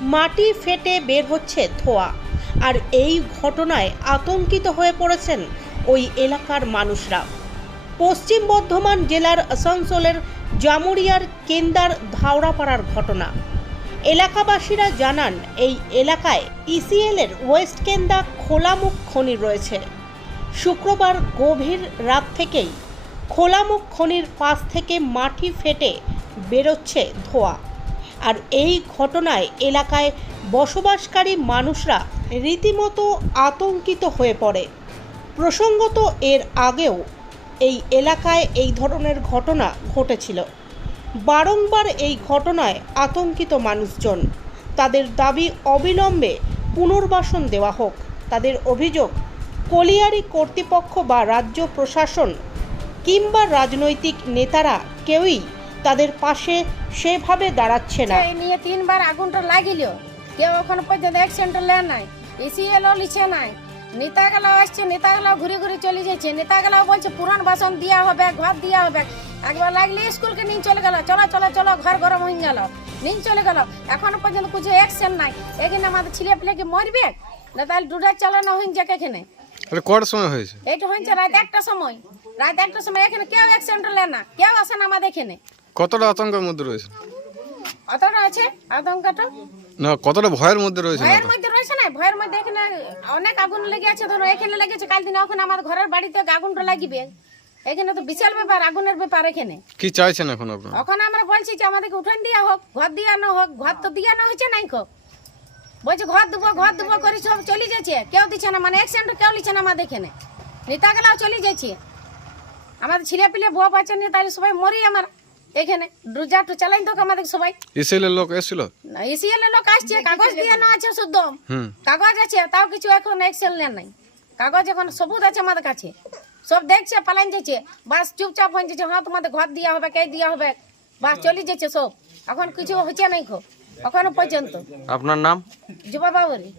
মাটি ফেটে বের হচ্ছে ধোঁয়া। আর এই ঘটনায় আতঙ্কিত হয়ে পড়েছেন ওই এলাকার মানুষরা। পশ্চিম বর্ধমান জেলার আসানসোলের জামুরিয়ার কেন্দার ধাওড়াপাড়ার ঘটনা। এলাকাবাসীরা জানান, এই এলাকায় ইসিএল এর ওয়েস্ট কেন্দা খোলামুখ খনি রয়েছে। শুক্রবার গভীর রাত থেকেই খোলামুখ খনির পাশ থেকে মাটি ফেটে বেরোচ্ছে ধোঁয়া। আর এই ঘটনায় এলাকায় বসবাসকারী মানুষরা রীতিমতো আতঙ্কিত হয়ে পড়ে। প্রসঙ্গত এর আগেও এই এলাকায় এই ধরনের ঘটনা ঘটেছিল। বারংবার এই ঘটনায় আতঙ্কিত মানুষজন। তাদের দাবি অবিলম্বে পুনর্বাসন দেওয়া হোক। তাদের অভিযোগ, কলিয়ারি কর্তৃপক্ষ বা রাজ্য প্রশাসন কিংবা রাজনৈতিক নেতারা কেউই তাদের পাশে সেভাবে দাঁড়াচ্ছে না। এই নিয়ে তিনবার আগুনটা লাগিল কেউ এখন পর্যন্ত অ্যাক্সিডেন্ট লেন নাই ইসিএলও লিছে নাই। নেতাগুলো আসছে নেতাগুলো ঘুরে ঘুরে চলে যাচ্ছে। নেতাগুলো বলছে পুরান বাসন দেওয়া হবে ঘর দেওয়া হবে। একবার লাগলে স্কুলকে নিয়ে চলে গেল। চলো চলো চলো ঘর গরম হয়ে গেল। নিয়ে চলে গেল। এখন পর্যন্ত কিছু অ্যাকশন নাই। এখানে আমাদের ছেলে পেলেকে মরবে? না তাহলে ডুডার চালানো হয়ে যাক এখানে। সময় হয়েছে? এইটা হয়েছে রাত একটা সময়। রাত একটা সময় এখানে কেউ অ্যাক্সিডেন্ট লেন না। কেউ আসে না আমাদের এখানে। কতটা আতঙ্কের মধ্যে রয়েছে? অতটা আছে? আতঙ্কটা? না কতটা ভয়ের মধ্যে রয়েছে ভয়ের মধ্যে রয়েছে না? ভয়ের মধ্যে এখানে অনেক আগুন লেগে আছে। ধরো এখানে লেগেছে কাল দিনে ওখানে আমার ঘরের বাড়িতে আগুনটা লাগিবে। এখানে তো বিশাল ব্যাপার আগুনের ব্যাপার এখানে। কি চাইছেন এখন আপনারা? ওখানে আমরা বলছি যে আমাদেরকে উঠান দিয়া হোক ঘর দিয়ানো হোক ঘর তো দিয়ানো হয়েছে নাই খো বলছে ঘর দেবো ঘর দেবো করে সব চলে যাচ্ছে। কেউ দিচ্ছে না মানে অ্যাক্সিডেন্ট কেউ লিচ্ছে না আমাদের এখানে। নেতাগুলাও চলে যাচ্ছে। আমাদের ছেলে পিলে বউ বাচ্চা নিয়ে তাহলে সবাই মরি আমার। এখানে ডুজা টু চালাই তো আমাদের সবাই। ইসেলের লোক এসেছিল? এসিএল লোক আসছে কাগজ দিয়ে না আছে শুদ্ধ হুম। কাগজ আছে তাও কিছু এখন এক্সেল নেন নাই। কাগজ এখন সবুজ আছে আমাদের কাছে। সব দেখছে পালাইন যাচ্ছে। বাস চুপচাপ হয়ে যাচ্ছে। হ্যাঁ তোমাদের ঘর দেওয়া হবে কে দেওয়া হবে? বাস চলে যাচ্ছে সব। এখন কিছু হচ্ছে নাই খো এখনও পর্যন্ত। আপনার নাম? যুবা বাবুরি।